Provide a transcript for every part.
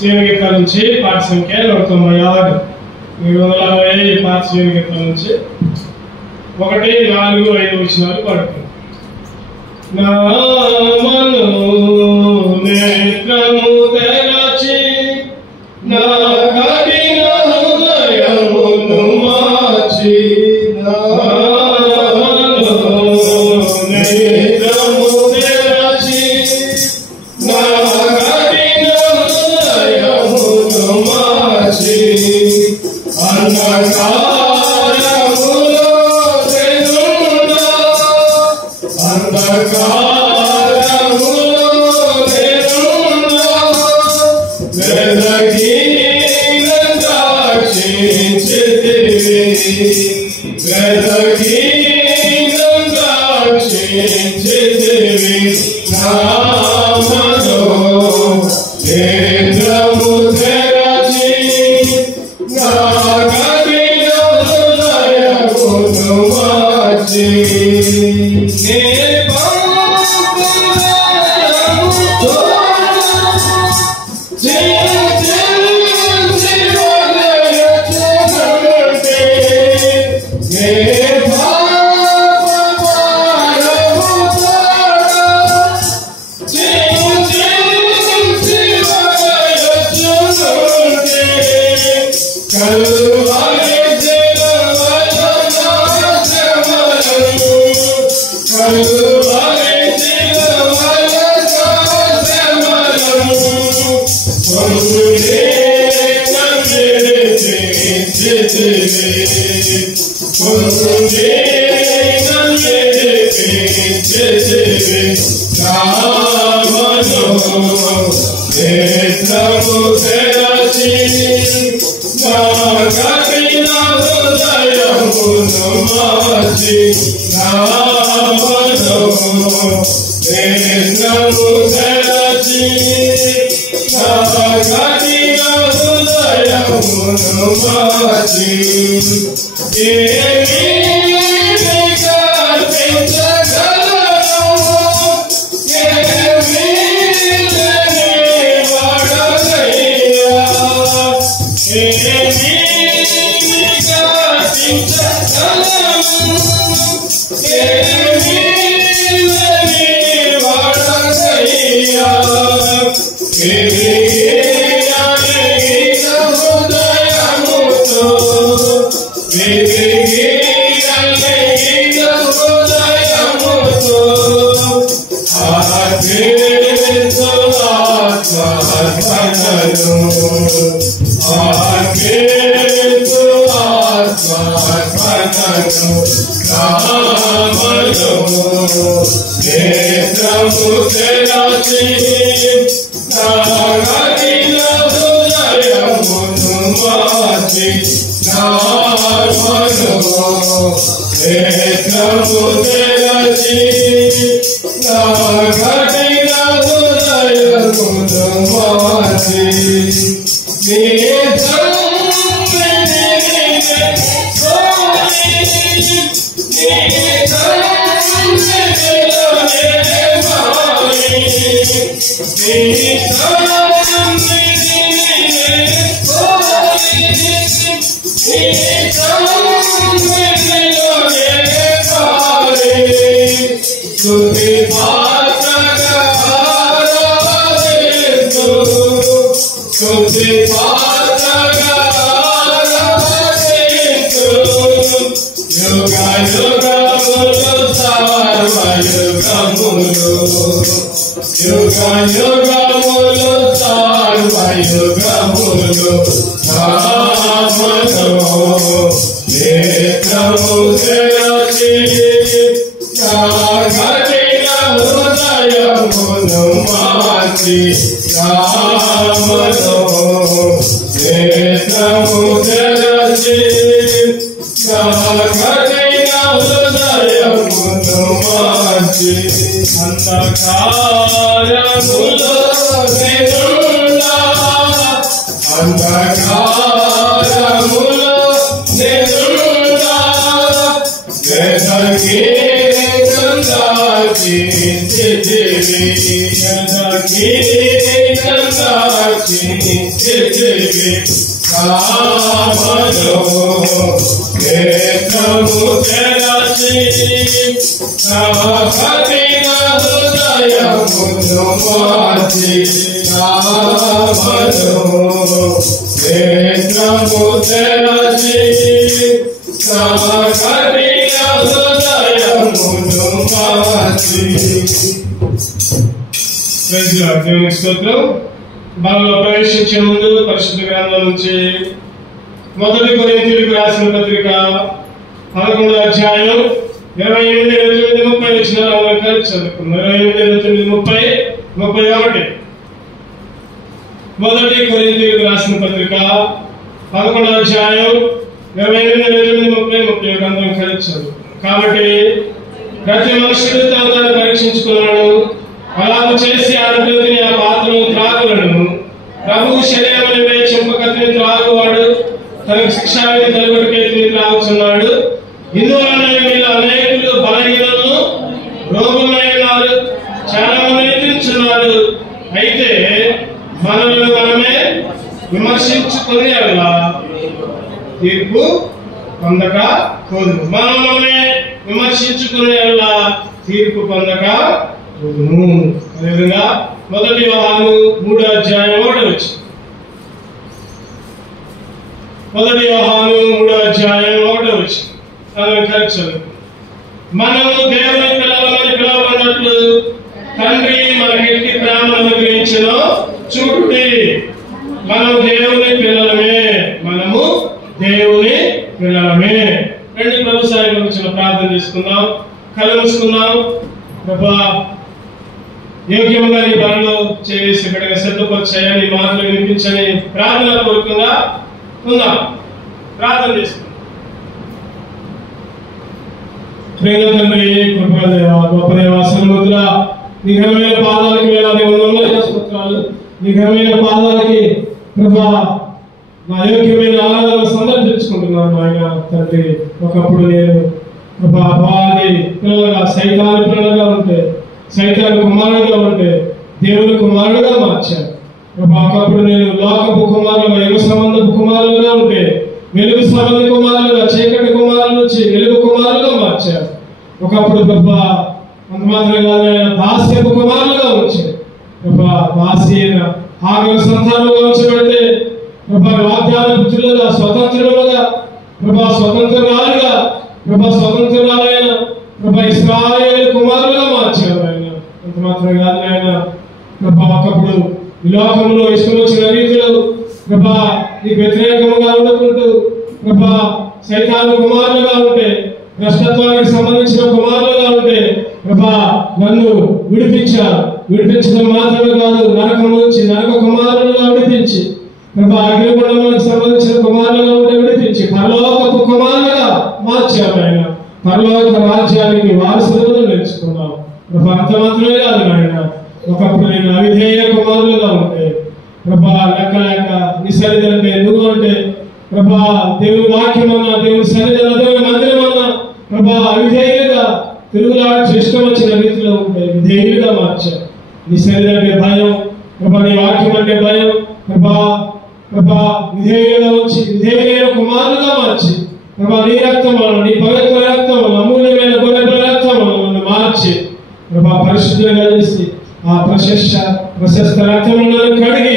శివుని గీతాల నుంచి పాట సంఖ్య 196 360 పాత శివుని గీతాల నుంచి 1, 4, 5 వచనాలు పాడుతుంది. నా మనోనేత్రము తెరచి నా కఠిన హృదయమును మార్చి నా మనోనేత్రము తెరచి నా కఠిన హృదయమును మార్చి అంధకారములో వెలుగునా Let దేవునికి స్తోత్రం. బలలో ప్రవేశించే ముందు పరిశుద్ధ గ్రంథం నుంచి మొదటి కొరింథీయులకు రాసిన పత్రిక 11వ అధ్యాయం 28, 29, 30 వచనాలు కలిసి చదువుకుందాం. 28, 29, 30, 31. మొదటి కొరింథీయులకు రాసిన పత్రిక 11వ అధ్యాయం 28, 29, 30, 31 అందరం కలిసి చదువుకుందాం. కాబట్టి ప్రతి మనుషుడు తను పరీక్షించుకున్నాడు, అలాగూ చేసి ఆ ప్రతిని ఆ పాత్రను త్రాగలను. ప్రభు శరీరమనే చెంపకత్తిని త్రాగువాడు తనకు శిక్షావిధి తలగొట్టుకేతిని త్రాగుతున్నాడు. ఇందువలన వీళ్ళు అనేకులు బలహీనలు, రోగులై ఉన్నారు, చాలా మంది నిద్రించున్నారు. అయితే మనల్ని మనమే విమర్శించుకుని అలా తీర్పు పొందక కూదు. మనమే విమర్శించుకునే అలా తీర్పు పొందక కూదును. అదేవిధంగా మొదటి యోహాను 3వ అధ్యాయం 1వ వచనం. మొదటి యోహాను 3వ అధ్యాయం 1వ వచనం కలిసి మనము దేవుని పిల్లలమని పిలవబడినట్లు తండ్రి మనకెట్టి ప్రేమను అనుగ్రహించెనో చూడండి. మనము దేవుని పిల్లలమే, మనము దేవుని పిల్లలమే. రెండు ప్రభు సాయం గురించి ప్రార్థన చేసుకుందాం. కళ్ళు మూసుకుందాం. ప్రభా, యోగ్యంగా నీ బలలో చేసి ఇక్కడికి సిద్ధపరిచాయని మాటలు వినిపించని ప్రార్థన పూర్వకంగా ఉందాం. ప్రార్థన చేసుకుందాం. ప్రేమ తండ్రి, కృపదేవ, గొప్ప దేవ, సన్ముద్ర, నీ ఘనమైన పాదాలకి వేలాది వందనాలు స్తోత్రాలు. నీ ఘనమైన పాదాలకి ప్రభా నా యోగ్యమైన ఆరాధన సమర్పించుకుంటున్నాను ఆయన తండ్రి. ఒకప్పుడు నేను ప్రభా అపవాది పిల్లలుగా, సైతాను పిల్లలుగా ఉంటే, సైతాను కుమారుడుగా ఉంటే దేవుని కుమారుడుగా మార్చాను ప్రభా. ఒకప్పుడు నేను లోకపు కుమారులుగా, యుగ సంబంధపు కుమారులుగా ఉంటే వెలుగు సంబంధ కుమారులుగా, చీకటి కుమారుల నుంచి వెలుగు కుమారులుగా మార్చారు. ఒకప్పుడు ప్రభా అంత మాత్రం కాదు, దాస్యపు కుమారులుగా వచ్చారు ప్రభా. దాసి అయిన ఆగమ సంతానంగా ఉంచబడితే ప్రభా వాగ్దాన పుత్రులుగా, స్వతంత్రులుగా ప్రభా, స్వతంత్రాలుగా ప్రభా, స్వతంత్రాలైన ప్రభా ఇశ్రాయేలు కుమారులుగా మార్చారు ఆయన. అంత మాత్రం కాదు ఆయన ప్రభా, ఒకప్పుడు ఈ లోకంలో ఇష్టం వచ్చిన రీతిలో ప్రభా నీకు వ్యతిరేకముగా ఉండకుంటూ ప్రభా సైతాను కుమారులుగా ఉంటే, భ్రష్టత్వానికి సంబంధించిన కుమారులుగా ఉంటే ప్రభా నన్ను విడిపించారు. విడిపించడం మాత్రమే కాదు, నరకం నుంచి నరక కుమారులుగా విడిపించి ప్రభా అగ్నిగుండానికి సంబంధించిన కుమారులుగా ఉంటే విడిపించి పరలోకపు కుమారులుగా మార్చారు ఆయన. పరలోక రాజ్యానికి వారసులను నేర్చుకున్నాం ప్రభా. అంత మాత్రమే కాదు ఆయన, ఒకప్పుడు నేను అవిధేయ కుమారులుగా ఉంటే ప్రభా లెక్క లేక నీ సన్నిధి నువ్వు అంటే ప్రభా దేవుని వాక్యం అన్నా, దేవుని సన్నిధి అన్నా, దేవుని మందిరం అన్నా ప్రభా అవిధేయులుగా తిరుగులాడు ఇష్టం వచ్చిన రీతిలో ఉంటే విధేయులుగా మార్చారు. నీ సన్నిధి అంటే భయం ప్రభా, నీ వాక్యం అంటే భయం ప్రభా. ప్రభా విధేయులుగా వచ్చి విధేయులైన కుమారులుగా మార్చి ప్రభా నీ రక్తం వలన, నీ పవిత్ర రక్తం వలన, అమూల్యమైన గొర్రెల రక్తం వలన మార్చి ప్రభా పరిశుద్ధంగా చేసి ఆ ప్రశస్త రక్తంలో కడిగి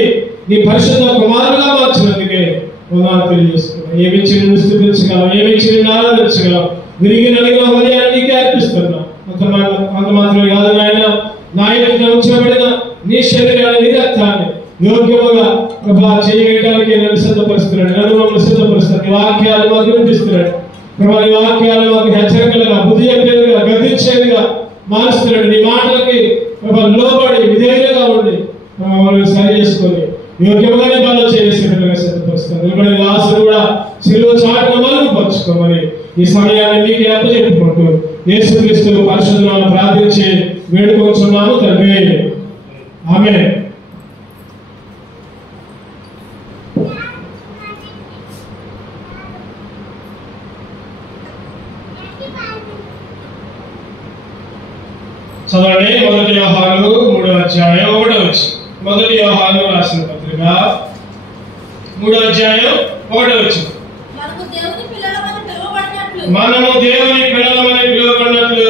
నీ పరిశుద్ధ కుమారులుగా మార్చినందుకే వందనాలు తెలియజేస్తున్నాం. ఏమిచ్చి నిన్ను స్తుతించగలం, ఏమిచ్చి నిన్ను ఆరాధించగలం. విరిగి నలిగిన హృదయాన్ని నీకే అర్పిస్తున్నాం. అంత మాత్రమే కాదు నాయన, నా ఇంటికి ఉంచబడిన నీ శరీరాన్ని, నీ రక్తాన్ని యోగ్యముగా ప్రభా చేయడానికి నన్ను సిద్ధపరుస్తున్నాడు, నన్ను మమ్మల్ని సిద్ధపరుస్తున్నాడు. నీ వాక్యాలు మాకు వినిపిస్తున్నాడు ప్రభా. నీ వాక్యాలు మాకు హెచ్చరికలుగా, బుద్ధి చెప్పేదిగా, గద్దించేదిగా మారుస్తున్నాడు. నీ మాటలకి ప్రభా లోబడి విధేయులుగా ఉండి మమ్మల్ని సరి చేసుకొని యోగ్యముగానే బాగా చేసేటట్టుగా సిద్ధపరుస్తాను. నిలబడిన ఆశలు కూడా సిలువ చాటున మరుగుపరుచుకోమని ఈ సమయాన్ని మీకు అప్పచెప్పుకుంటూ యేసుక్రీస్తు పరిశుద్ధులను ప్రార్థించి వేడుకొంచున్నాము తండ్రి. ఆమేన్. చదవండి. 1 యోహాను 3వ అధ్యాయం 1వ వచనం. 1 యోహాను రాసిన పత్రిక 3వ అధ్యాయం 1వ వచనం. మనము దేవుని పిల్లలమని పిలువబడినట్లు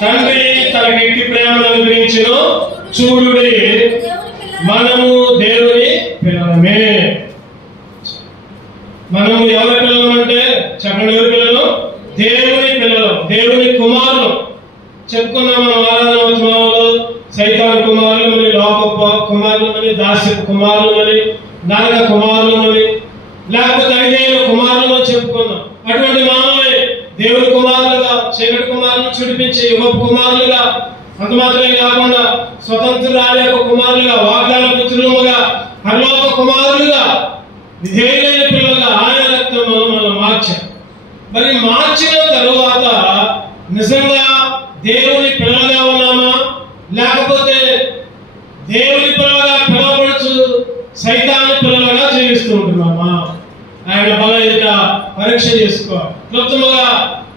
తండ్రి తన గట్టి ప్రేమను అనుగ్రహించెను చూడుడి, మనము దేవుని పిల్లలమే. మనము ఎవరి పిల్లలు అంటే చెప్పండి, ఎవరి పిల్లలు? దేవుని పిల్లలు, దేవుని కుమారులు. చెప్పుకున్నాం మనం ఆరాధనోత్సవాలు, సైతాన్ కుమారులు, లోక కుమారులు, దాస్యపు కుమారులు, నరక కుమారులు, లేకపోతే ఐదేళ్ళ కుమారులు అని చెప్పుకున్నాం. అటువంటి మానవులే దేవుని కుమారులుగా, చీకటి కుమారులను చుడిపించి యువ కుమారులుగా, అంత మాత్రమే కాకుండా స్వతంత్రాల యొక్క కుమారులుగా, వాగ్దాన పుత్రులుగా, పరలోక కుమారులుగా, విధేయులైన పిల్లలుగా ఆయన రక్తంలో మనం మార్చాం. మరి మార్చిన తరువాత నిజంగా దేవుని పిల్లలుగా ఉన్నామా, లేకపోతే దేవుని పిల్లలుగా పిలవబడుచు సైతాను పిల్లలుగా జీవిస్తూ ఉంటున్నామా? ఆయన బల ఎదుట పరీక్ష చేసుకోవాలి. క్లుప్తంగా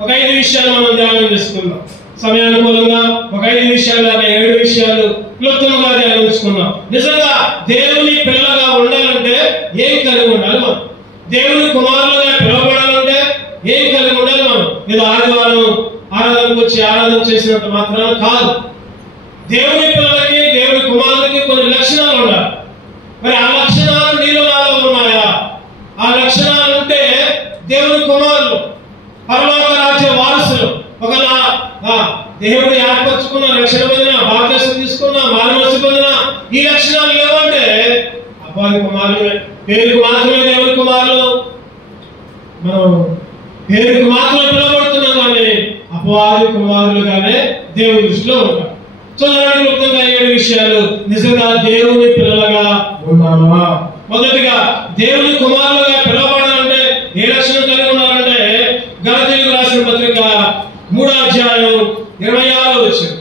ఒక 5 విషయాలు మనం ధ్యానం చేసుకున్నాం. సమయానుకూలంగా ఒక 5 విషయాలు, 7 విషయాలు క్లుప్తంగా ధ్యానించుకున్నాం. నిజంగా దేవుని పిల్లలుగా ఉండాలంటే ఏం కలిగి ఉండాలి? మనం దేవుని కుమారులుగా పిలవబడాలంటే ఏం కలిగి ఉండాలి? మనం ఇది ఆదివారం ఆరాధనకు వచ్చి ఆరాధన చేసినంత మాత్రాన కాదు. దేవుని పిల్లలకి, దేవుని కుమారులకి కొన్ని లక్షణాలు ఉండాలి. మరి ఆ లక్షణాలు నీలో నాలో ఉన్నాయా? ఆ లక్షణాలు ఉంటే దేవుని కుమారులు, పరలోక రాజ్య వారసులు. ఒకలా దేవుడు ఏర్పరచుకున్న, రక్షణ పొందిన, బాప్తిసం తీసుకున్న, మానవత్వం పొందిన ఈ లక్షణాలు లేవంటే అపవాది కుమారులే. పేరుకు మాత్రమే దేవుని కుమారులు, మనం పేరుకు మాత్రమే పిలువబడుతున్నాం, కానీ అపవాది కుమారులుగానే దేవుని దృష్టిలో ఉంటాం. చూడండి, క్లుప్తంగా 7 విషయాలు. నిజంగా దేవుని పిల్లలుగా ఉన్నామా? మొదటిగా దేవుని కుమారులుగా పిలవబడాలంటే ఏ లక్షణం కలిగి ఉన్నారంటే గలతీయులకు రాసిన పత్రిక 3వ అధ్యాయం 26వ వచనం.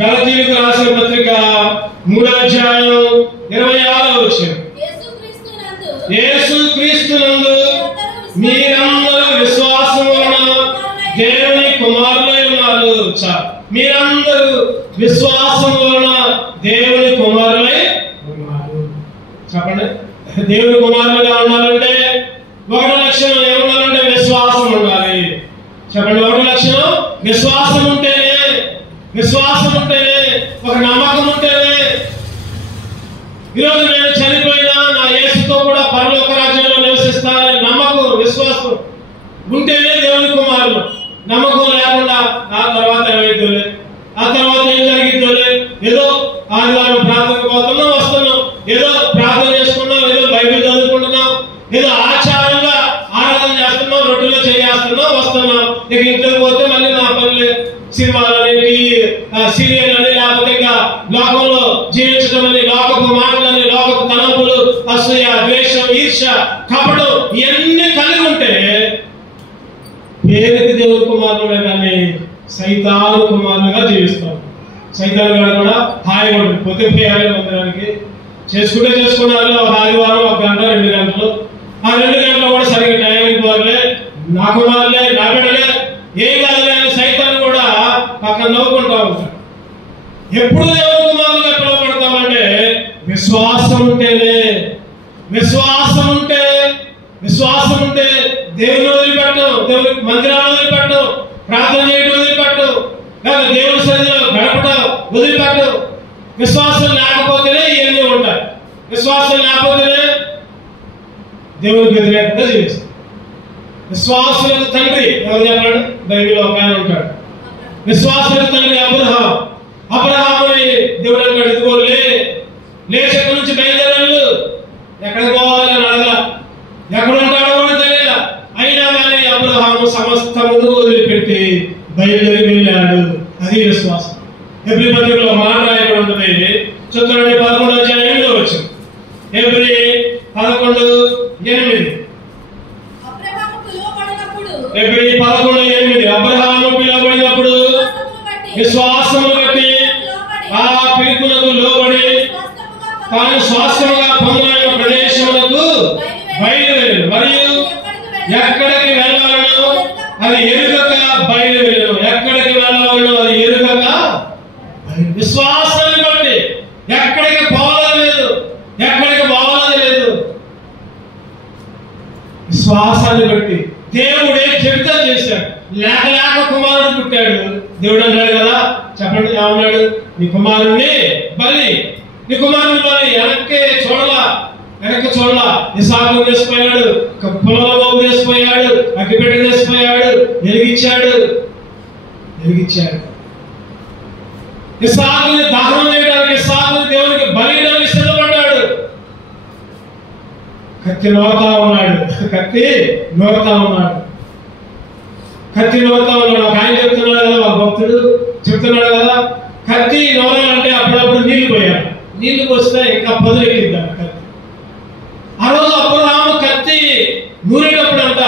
గలతీయులకు రాసిన పత్రిక 3వ అధ్యాయం 26వ వచనం. యేసుక్రీస్తునందు మీరందరూ విశ్వాసం వలన దేవుని కుమారులై ఉన్నారు. మీరందరూ విశ్వాసం వలన దేవుని కుమారులై ఉన్నారు. చెప్పండి, దేవుని కుమారులుగా ఉండాలంటే ఒకటి లక్షణం ఏముండాలంటే విశ్వాసం ఉండాలి. చెప్పండి, ఒకటి లక్షణం విశ్వాసం ఉంటేనే, విశ్వాసం ఉంటేనే, ఒక నమ్మకం ఉంటేనే. ఈరోజు నేను చనిపోయినా నా యేసుతో కూడా పరలోక రాజ్యంలో నివసిస్తానని నమ్మకం, విశ్వాసం ఉంటేనే దేవుని కుమారులు. నమ్మకం లేకుండా ఆ తర్వాత ఏమైతుందిలే, ఆ తర్వాత ఏం జరిగిద్దిలే, ఏదో ఆదివారం ప్రార్థనకు పోతున్నాం, వస్తున్నాం, ఏదో ప్రార్థన చేసుకున్నాం, ఏదో బైబిల్ చదువుకుంటున్నాం, ఏదో ఆచారంగా ఆరాధన చేస్తున్నాం, రొట్టెలో చేస్తున్నాం, వస్తున్నాం. ఇక ఇంట్లోకి పోతే మళ్ళీ నా పనులు, సినిమాలని, సీరియల్ అని, లేకపోతే ఇంకా లోకంలో జీవించడం అని, లోకపు మాటలని, లోకపు తలంపులు, అసూయ, ద్వేషం, ఈర్ష్య, కపటం ఇవన్నీ కలిగి ఉంటే పేరుకి దేవుని కుమారులే కానీ సైతాను కుమారులుగా జీవిస్తాం. సైతాను గారు కూడా హాయిగా ఉంటుంది. పొద్దు పోయాలి మందిరానికి, చేసుకున్నారు. ఒక ఆదివారం 1 గంట 2 గంటలు, ఆ 2 గంటలు కూడా సరిగ్గా టైంకి పోలే, నా కుమారులే, నా బిడ్డలే, ఏం కాదులే అని సైతాను కూడా పక్కన నవ్వుకుంటా ఉంటాడు. ఎప్పుడు దేవుని కుమారులుగా పిలువబడతామంటే విశ్వాసం ఉంటేనే. విశ్వాసం ఉంటే, విశ్వాసం ఉంటే దేవుని వదిలిపెట్టం, దేవుని మందిరాన్ని వదిలిపెట్టం, ప్రార్థన చేయడం వదిలిపెట్టం, లేదా దేవుని సన్నిధిలో గడపటం వదిలిపెట్టం. విశ్వాసం లేకపోతేనే ఇవన్నీ ఉంటాయి. విశ్వాసం లేకపోతేనే దేవునికి వ్యతిరేకంగా జీవిస్తాం. విశ్వాసులకు తండ్రి ఎవరు చెప్పండి? బైబిల్లో ఒక ఆయన ఉంటాడు. విశ్వాసులకు తండ్రి అబ్రహాం. అబ్రహాముని దేవుడు అన్నాడు, ఇదిగో లేచి ఎక్కడి నుంచి బయలుదేరాడు, ఎక్కడికి పోవాలని అడగల, ఎక్కడ ఉంటాడో కూడా తెలియదు. అయినా కానీ అబ్రహాము సమస్తమును వదిలిపెట్టి బయలుదేరి వెళ్ళాడు. అది విశ్వాసం. ఎబ్రీ పత్రికలో మాట రాయబడి ఉంటుంది. చూడండి, 11వ అధ్యాయం 8వ వచనం. ఎబ్రీ 11:8. ఎబ్రీ 11:8. అబ్రహాము పిలువబడినప్పుడు విశ్వాసము బట్టి ఆ పిలుపునకు లోబడి తాను స్వాస్థ్యముగా పొందిన ప్రదేశములకు బయలుదేరాడు. మరియు ఎక్కడికి వెళ్ళాలనో అది ఎరుగక బయలుదేరాడు. విశ్వాసాన్ని బట్టి. ఎక్కడికి పోవాలని లేదు, ఎక్కడికి పోవాలని లేదు. విశ్వాసాన్ని బట్టి దేవుడే చెబితే చేశాడు. లేక లేక కుమారుడు పుట్టాడు. దేవుడు అన్నాడు కదా, చెప్పండి ఏమన్నాడు? నీ కుమారుణ్ణి బలి, నీ కుమారుని బలి. వెనక్కి చూడలా. ఇసాకు వేసిపోయాడు, పొలంలో బాబు వేసిపోయాడు, అగ్గిపెట్టె వేసిపోయాడు, వెలిగించాడు. ఇసాకుని దహనం చేయడానికి, ఇసాకుని దేవునికి బలి ఇవ్వడానికి సిద్ధపడ్డాడు. కత్తి నోరుతా ఉన్నాడు. ఒక ఆయన చెప్తున్నాడు కదా, ఒక భక్తుడు చెప్తున్నాడు కదా, కత్తి నోరాలంటే అప్పుడప్పుడు నీళ్లు పోయాడు. నీళ్లు పోస్తే ఇంకా పదులెక్కిద్దాడు కత్తి. ఆ రోజు అబ్రహాము కత్తి నూరేటప్పుడు అంట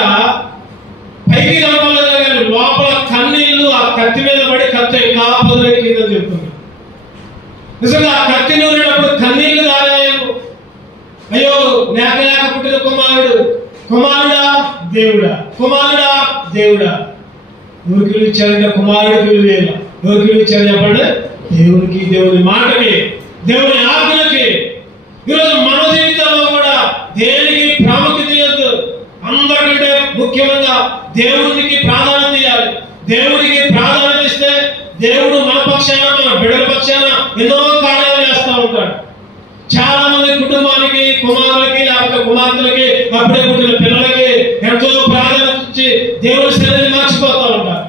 పైకి కనపడలేదు, కానీ లోపల కన్నీళ్లు ఆ కత్తి మీద పడి కత్తి ఇంకా పదులెక్కిందని చెప్తున్నాడు. నిజంగా ఆ కత్తి నూరేటప్పుడు కన్నీళ్లు కాలేము. అయ్యో లేక లేక పుట్టిన కుమారుడా దేవుడా. ఎవరికి విలువ ఇచ్చారంటే కుమారుడికి విలువేల. ఎవరికి విలువ ఇచ్చారు చెప్పండి? దేవునికి, దేవుని మాటకి, దేవుని ఆజ్ఞకి. ఈరోజు మన జీవితంలో కూడా దేనికి ప్రాముఖ్యత ఇవ్వద్దు. అందరికంటే ముఖ్యంగా దేవునికి ప్రాధాన్యత ఇవ్వాలి. దేవునికి ప్రాధాన్యత ఇస్తే దేవుడు మన పక్షాన, మన బిడ్డల పక్షాన ఎన్నో కార్యాలు చేస్తూ ఉంటాడు. చాలా మంది కుటుంబానికి, కుమారులకి లేకపోతే కుమార్తెలకి, అప్పుడే పుట్టిన పిల్లలకి ఎంతో ప్రాధాన్యత ఇచ్చి దేవుని సన్నిధిని మర్చిపోతూ ఉంటారు.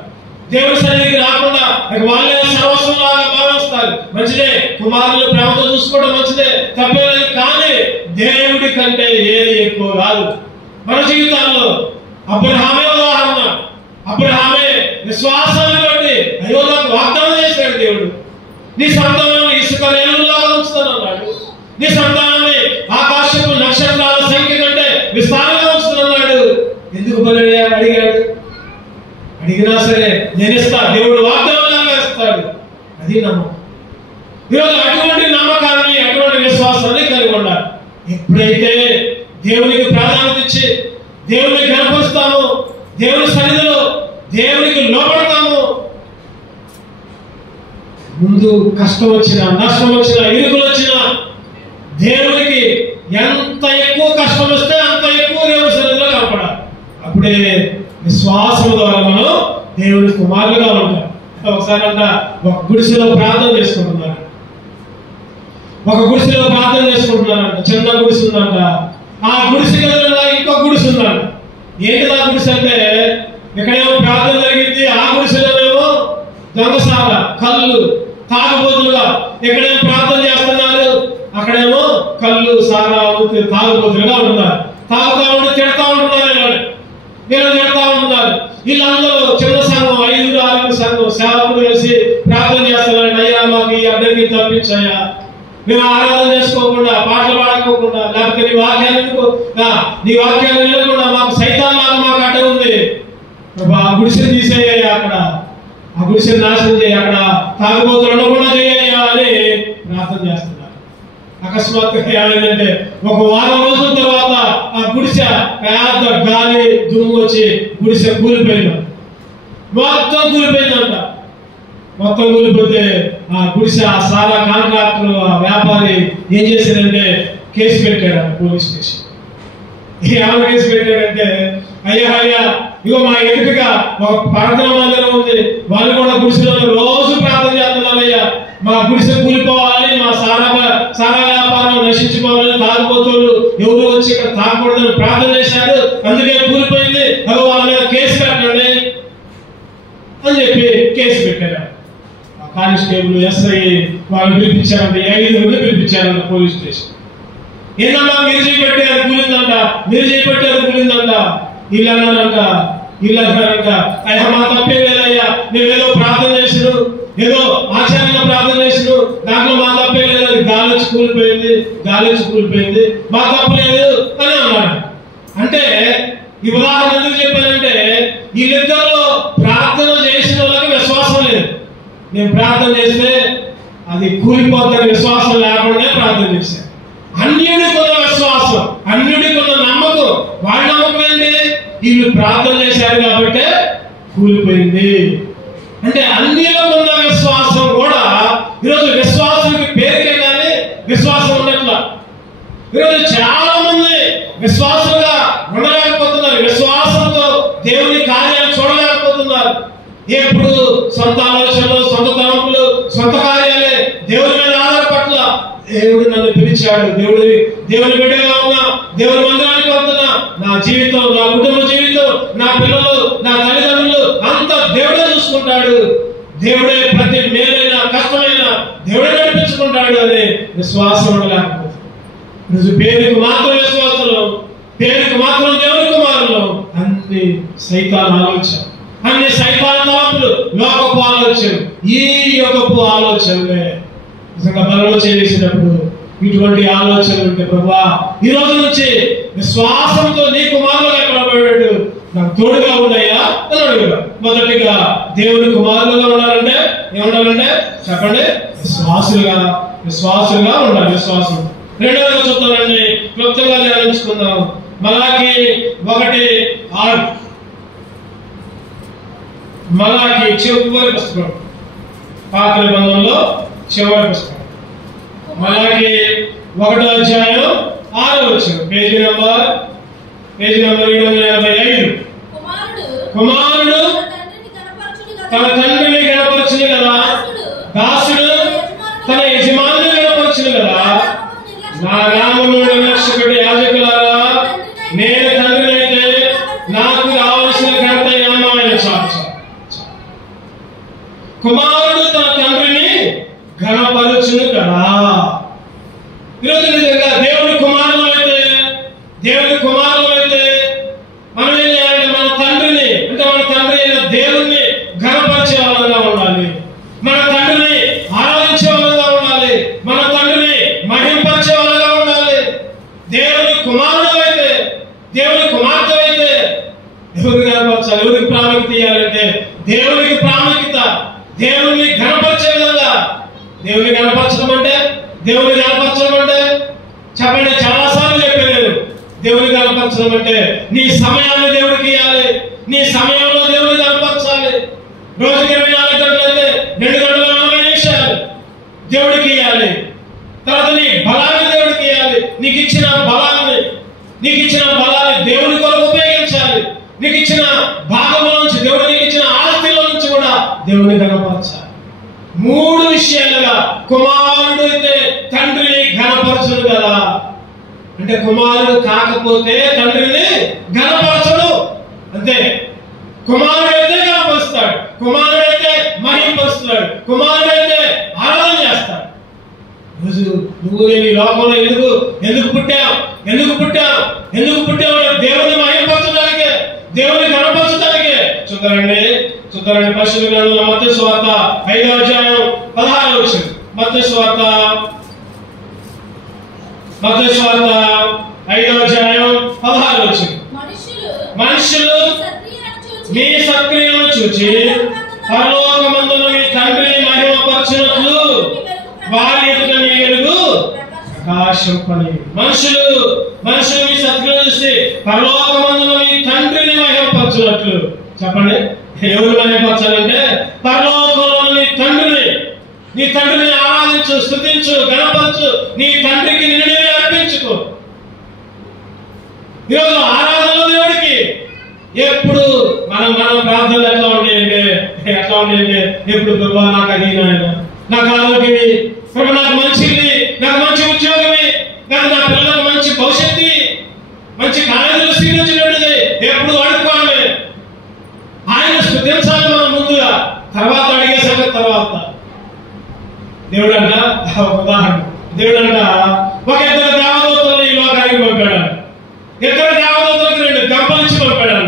దేవుని సన్నిధికి రాకుండా వాళ్ళే సర్వస్వం లాగా భావిస్తారు. మంచిదే, కుమారులు ప్రేమతో చూసుకోవడం మంచిదే, తప్పలేదు. కానీ దేవుడి కంటే ఏది ఎక్కువ కాదు. మన జీవితాల్లో అబ్రహామే ఉదాహరణ. అబ్రహామే విశ్వాసాన్ని బట్టి అయ్యో నాకు వాగ్దానం చేశాడు దేవుడు, నీ సంతానాన్ని ఇసుక రేణులాగా ఉంచుతానన్నాడు. నీ సంతానాన్ని ఆకాశపు నక్షత్రాల సంఖ్య కంటే విస్తారంగా ఉంచుతున్నాడు. ఎందుకు బలి అడిగాడు? అడిగినా సరే నేను ఇస్తా, దేవుడు వాగ్దానంగా ఇస్తాడు. అది నమ్మకం. ఈరోజు అటువంటి నమ్మకాన్ని, అటువంటి విశ్వాసాన్ని కలిగి ఉండాలి. ఎప్పుడైతే దేవునికి ప్రాధాన్యత ఇచ్చి దేవునికి కనపరుస్తాము, దేవుని సన్నిధిలో దేవునికి లోపడతాము, ముందు కష్టం వచ్చినా, నష్టం వచ్చినా, ఇరుకులు వచ్చినా దేవునికి ఎంత ఎక్కువ కష్టం వస్తే అంత ఎక్కువ దేవుని సన్నిధిలో కనపడాలి. అప్పుడే విశ్వాసం ద్వారా మనం దేవుని కుమారులుగా ఉంటాం. ఒకసారి అంట ఒక గుడిసెలో ప్రార్థన చేసుకుంటున్నారంట. చిన్న గుడిసె ఉందంట. ఆ గుడిసె గదిలో ఇంకో గుడిసె ఉందంట. ఏంటి ఆ గుడిసె అంటే, ఇక్కడేమో ప్రార్థన జరిగింది, ఆ గుడిసెలోనేమో దొంగసాల, కళ్ళు, తాగుబోతులుగా. ఇక్కడేమో ప్రార్థన చేస్తున్నారు, అక్కడేమో కళ్ళు, సారా, తాగుబోతులుగా ఉంటున్నారు. తాగుతా ఉండి తిడతా ఉంటున్నారు, వీళ్ళందరూ చిన్న సంఘం, 5-6 సంఘం సేవకులు కలిసి ప్రార్థన చేస్తున్నారండి. అయ్యా మాకు ఈ అడ్డంకి తప్పించాయా, మేము ఆరాధన చేసుకోకుండా, పాటలు పాడుకోకుండా, లేకపోతే నీ వాక్యాన్ని వినకుండా మాకు సైతాన్ లాగా మాకు అడ్డ ఉంది. ఆ గుడిసెని తీసేయ్యా, అక్కడ ఆ గుడిసెని నాశనం చేయ, అక్కడ తాగుబోతులను కూడా చేయ్యా అని ప్రార్థన చేస్తున్నారు. అకస్మాత్తుగా ఏమైందంటే ఒక వారం రోజుల తర్వాత ఆ గుడిసె పెద్ద గాలి దుమ్ము వచ్చి గుడిసె కూలిపోయిందంట. మొత్తం కూలిపోతే ఆ గుడిసె, ఆ సారా కాంట్రాక్టర్, ఆ వ్యాపారి ఏం చేశారంటే కేసు పెట్టాడు పోలీస్ స్టేషన్. ఏమైనా కేసు పెట్టాడంటే, అయ్యా ఇగో మా ఎదురుగా ఒక ప్రార్థన మందిరం ఉంది, వాళ్ళు కూడా గుడిసెలో రోజు ప్రార్థన చేస్తున్నారయ్యా, మా గుడిసె కూలిపోవాలి, మా సారా వ్యాపారం నశించుకోవాలని తాగుబోతులు ఎవరు వచ్చి ఇక్కడ తాగకూడదని ప్రార్థన చేశారు, అందుకే కూలిపోయింది, అవి వాళ్ళ మీద కేసు పెట్టండి అని చెప్పి కేసు పెట్టారు. కానిస్టేబుల్, ఎస్ఐ వాళ్ళు పిలిపించారంట. 5 పిలిపించారంట పోలీస్ స్టేషన్. ఏందమ్మా మీరు చేపట్టి అది కూలిందంట, వీళ్ళు అన్నారంట, అయ్యా మా తప్పేం లేదయ్యా, మేము ఏదో ప్రార్థన చేసిను, ఏదో ఆచార్యంగా ప్రార్థన చేసిను, దాంట్లో మా తప్పే లేదు, అది గాలి వచ్చి కూలిపోయింది, మా తప్పు లేదు అని అన్నాడు. అంటే ఈ ఉదాహరణ ఎందుకు చెప్పానంటే, వీళ్ళిద్దరిలో ప్రార్థన చేసిన వాళ్ళకి విశ్వాసం లేదు. నేను ప్రార్థన చేస్తే అది కూలిపోతాని విశ్వాసం లేకుండా ప్రార్థన చేశాను. అన్యుడికి ఉన్న విశ్వాసం, అన్యుడికి ఉన్న నమ్మకం, వాళ్ళ నమ్మకం ఏంటి? వీళ్ళు ప్రార్థన చేశారు కాబట్టి కూలిపోయింది. అంటే అన్యులకు ఉన్న విశ్వాసం కూడా ఈరోజు విశ్వాసానికి పేరుకే కానీ విశ్వాసం ఉన్నట్లా. ఈరోజు చాలా మంది విశ్వాసంగా ఉండలేకపోతున్నారు, విశ్వాసంతో దేవుని కార్యాలు చూడలేకపోతున్నారు. ఎప్పుడు సొంత ఆలోచనలు, సొంత తలంపులు, సొంత కార్యాలే, దేవుని మీద ఆధారపట్ల. దేవుడు నన్ను పిలిచాడు, దేవుని బిడ్డగా ఉన్నా, దేవుని మందిరానికి వెళ్తున్నా, నా జీవితం, నా కుటుంబ జీవితం, నా పిల్లలు, నా తల్లిదండ్రులు అంతా దేవుడే చూసుకుంటాడు. దేవుడే ప్రతి మేలైన కష్టమైన దేవుడే నడిపించుకుంటాడు అనే విశ్వాసం ఉండలేకపోతుంది. ఈరోజు పేరుకు మాత్రం విశ్వాసంలో, పేరుకు మాత్రం దేవుని కుమారులు అన్ని సైతాన్ ఆలోచన, అన్ని సైతాన్ తలంపులు, లోకపు ఆలోచన, ఈ యొక్కపు ఆలోచనలే నిజంగా బలలో చేసేటప్పుడు ఇటువంటి ఆలోచనలు ఉంటే ప్రభువా ఈ రోజు నుంచి విశ్వాసంతో నీ కుమారులుగా ఎక్కడబడ్డాడు నాకు తోడుగా ఉన్నాయా అని అడుగుదా. మొదటిగా దేవుని కుమారులుగా ఉండాలంటే ఏముండాలంటే చెప్పండి, విశ్వాసులుగా ఉండాలి. విశ్వాసం. రెండవగా చూద్దామండి, క్లుప్తంగా ధ్యానించుకుందాం. మలాకి 1:6. మలాకి చివరి పుస్తకం, పాత నిబంధనలో చివరి పుస్తకం. మలాకి 1వ అధ్యాయం 6వ వచనం, పేజీ నంబర్ 785. కుమారుడు తన తండ్రిని గణపరచును కదా, దాసుడు తన యజమానిని గణపరచును కదా. నా నామమును నిర్లక్ష్యపెట్టి యాజకులారా, నేను తండ్రినైతే నాకు రావాల్సిన ఘనత ఏమాయన చాచ. కుమారుడు తన తండ్రిని ఘనపరచును కదా. ఈరోజు నిజంగా దేవుని కుమారులు అయితే మనం ఏం చేయాలంటే మన తండ్రిని, అంటే మన తండ్రి అయిన దేవుణ్ణి ఘనపరిచే వాళ్ళగా ఉండాలి, మన తండ్రిని ఆరాధించే వాళ్ళగా ఉండాలి, మన తండ్రిని మహింపరిచే వాళ్ళగా ఉండాలి. దేవుని కుమారుడు అయితే, దేవుని కుమార్తె అయితే ఎవరికి కనపరచాలి, ఎవరికి ప్రాముఖ్యత ఇవ్వాలంటే దేవునికి ప్రాముఖ్యత, దేవుని ఘనపరిచే విధంగా. దేవుని కనపరచడం అంటే చెప్పండి, చాలా సార్లు చెప్పాను. దేవుని కనపరచడం అంటే నీ సమయాన్ని దేవుడికి ఇవ్వాలి, నీ సమయంలో దేవుని కనపరచాలి. రోజుకి 24 గంటలు అయితే 2 గంటల 40 నిమిషాలు దేవుడికి ఇవ్వాలి. తర్వాత నీ బలాన్ని దేవుడికి ఇవ్వాలి, నీకు ఇచ్చిన బలాన్ని దేవుని కొరకు ఉపయోగించాలి. నీకు ఇచ్చిన భాగంలో నుంచి, దేవుడు నీకు ఇచ్చిన ఆస్తిలో నుంచి కూడా దేవుని కనపరచాలి. 3 విషయాలుగా కుమారుడు అయితే తండ్రిని ఘనపరచును కదా. అంటే కుమారుడు కాకపోతే తండ్రిని ఘనపరచడు, అంతే. కుమారుడైతే ఘనపరుస్తాడు, కుమారుడైతే మహింపరుస్తాడు, కుమారుడైతే ఆరాధన చేస్తాడు. రోజు నువ్వు నేను ఈ లోకంలో ఎందుకు పుట్టావు దేవుని మహింపరచడానికే, దేవుని ఘనపరచడానికే. చూద్దారండి పరిశుద్ధ గ్రంథంలో మత్తయి సువార్త 5వ అధ్యాయం 16వ వచనం. మత్తయి సువార్త 5వ అధ్యాయం 16వ వచనం. మనుషులు మీ సత్క్రియలను చూచి పరలోకమందున మీ తండ్రిని మహిమపరచునట్లు వారి ఎదుట మీ వెలుగు ప్రకాశింపని. మనుషులు మీ సత్క్రియలను చూసి పరలోకమందున మీ తండ్రిని మహిమపరచునట్లు. చెప్పండి, ఎవరు మహిమపరచాలంటే పరలోకంలో నీ తండ్రిని ఆరాధించు, స్తుతించు, గణపరచు, నీ తండ్రికి నిన్నే అర్పించుకో. ఈరోజు ఆరాధనలో దేవుడికి ఎప్పుడు మనం ప్రార్థనలు ఎట్లా ఉండేయండి ఎప్పుడు ప్రభా నాకు అది నాకు ఆరోగ్యమి, ప్రభు నాకు మంచిది, నాకు మంచి ఉద్యోగమే, నాకు నా పిల్లలకు మంచి భవిష్యత్తు, మంచి కాలేజీలు స్వీకరించినట్టు ఎప్పుడు అడుక్కోవాలి. ఆయన స్తుతించాలి మనం ముందుగా, తర్వాత అడిగే సంగతి తర్వాత. దేవుడు అంట ఉదాహరణ, దేవుడు అంట ఒక 2 దేవదూతలను ఈ లోకానికి పంపాడు. 2 దేవదూతలకు 2 గంపలు ఇచ్చి పంపాడు.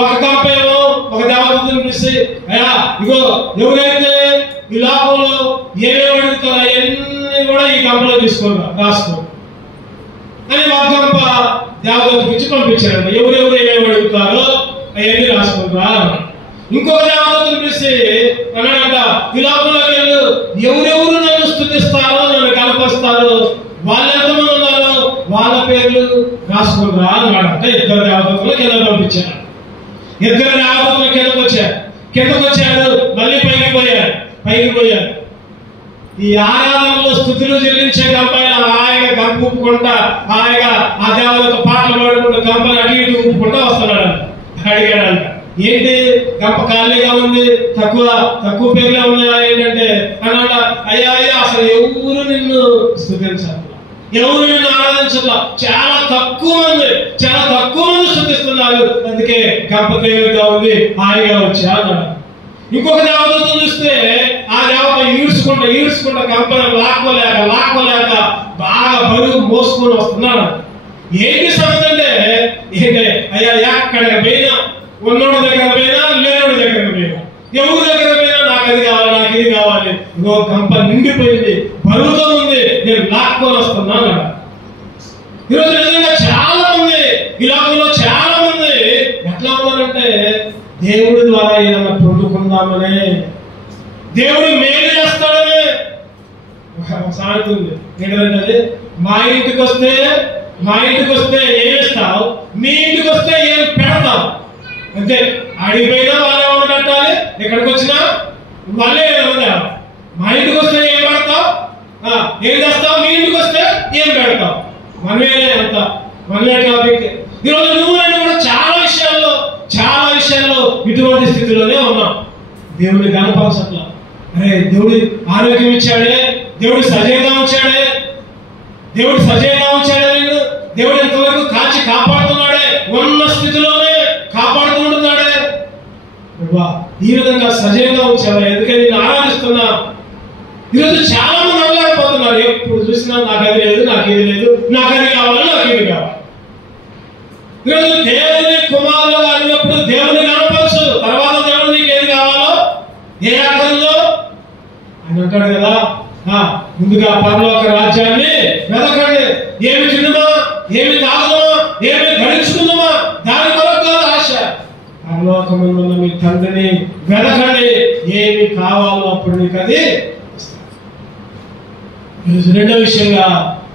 ఒక గంపేమో ఒక దేవదూతను పిలిచి, అయ్యా ఇగో ఎవరైతే ఈ లోకంలో ఏమేమి అడుగుతారో అవన్నీ కూడా ఈ గంపలో రాసుకో అని ఒక గంప దేవదూతకు ఇచ్చి పంపించాడు. ఎవరెవరు ఏమేమి అడుగుతారో అవన్నీ రాసుకుంటా. ఇంకొక దేవదూతను పిలిచి అన్నాడంట, ఈ లోకంలోకి వెళ్ళు, ఎవరెవరు నన్ను స్తుతిస్తారో, నన్ను కనపరుస్తారో వాళ్ళు ఎంతమంది ఉన్నారో వాళ్ళ పేర్లు రాసుకుంటా అన్నాడు. అంటే 2 దేవదూతలు కింద పంపించారు. 2 దేవదూతలు కిందకు వచ్చారు, మళ్ళీ పైకి పోయారు. ఈ ఆరాధనలో స్థుతులు చెల్లించే గంపైన హాయిగా గంప ఊపుకుంటా హాయిగా ఆ దేవతతో పాటలు పాడుకుంటూ గంపని అటు ఇటు ఊపుకుంటా వస్తున్నాడు. అడిగాడంట, ఏంటి గంప ఖాళీగా ఉంది, తక్కువ పేర్లే ఉన్నాయా ఏంటంటే అన్నాడ, అయ్యా అసలు ఎవరు నిన్ను స్తుతించాలి, ఎవరు నిన్ను ఆరాధించాల, చాలా తక్కువ మంది స్తుతిస్తున్నారు, అందుకే గంప తేలిగా ఉంది, హాయిగా వచ్చా అన్నాడు. ఇంకొక దేవతతో చూస్తే ఆ దేవత ఈడ్చుకుంటా గంపను లాక్కోలేక బాగా బరువు మోసుకొని వస్తున్నాడు. ఏంటి సంగతి అంటే అయ్యా ఎక్కడికి పోయినా, ఉన్నోడి దగ్గర పోయినా లేనుడి దగ్గర పోయినా, ఎవరి దగ్గర పోయినా నాకు అది కావాలి, నాకు ఇది కావాలి, ఇంకో గంప నిండిపోయింది, బరువుతో ఉంది, నేను లాక్కొని వస్తున్నాను. ఈరోజు నిజంగా చాలా మంది ఈ లోకంలో చాలా మంది ఎట్లా ఉన్నారంటే దేవుడి ద్వారా ఏదైనా పొందుకుందామనే, దేవుడు మేలు చేస్తాడనే సామెత ఉంది. ఏంటంటే మా ఇంటికి వస్తే ఏం ఇస్తావు, మీ ఇంటికి వస్తే ఏం పెడతావు అంతే. అడిగిపోయినా వాళ్ళే ఏమన్నా పెట్టాలి, ఇక్కడికి వచ్చినా వాళ్ళే ఏమన్నా. మా ఇంటికి వస్తే ఏం పెడతావు, ఏం చేస్తావు, మీ ఇంటికి వస్తే ఏం పెడతావు, మనమే టాపిక్. ఈరోజు నువ్వు నేను కూడా చాలా విషయాల్లో ఇటువంటి స్థితిలోనే ఉన్నాం. దేవుడిని గణపరచట్ల. అరే దేవుడి ఆరోగ్యం ఇచ్చాడే, దేవుడు సజీవంగా ఉంచాడే, దేవుడు ఎంతవరకు కాచి కాపాడుతున్నాడే, ఉన్న స్థితిలోనే కాపాడుతుంటున్నాడే. ఈ విధంగా సజీవంగా ఉంచావా, ఎందుకని నేను ఆరాధిస్తున్నా. ఈరోజు చాలా మంది నమ్మలేకపోతున్నారు, ఎప్పుడు చూసినా నాకు అది లేదు, నాకు ఇది లేదు, నాకు అది కావాలి, నాకు ఇది కావాలి. ఈరోజు దేవుని కుమారులుగా అడిగినప్పుడు దేవుని కనపరచు, తర్వాత దేవుడు నీకు ఏది కావాలో ఏ అర్థంలో ఆయన అంటాడు కదా, ముందుగా పరలోక రాజ్యాన్ని వెతకండి, ఏమి తినుమా, ఏమి తాగుదామా, ఏమి గడించుకుందామా, దాని కొరకు ఆశ. పరలోకమందున్న మీ తండ్రిని వెతకండి, ఏమి కావాలో అప్పుడు నీకు అది. రెండో విషయంగా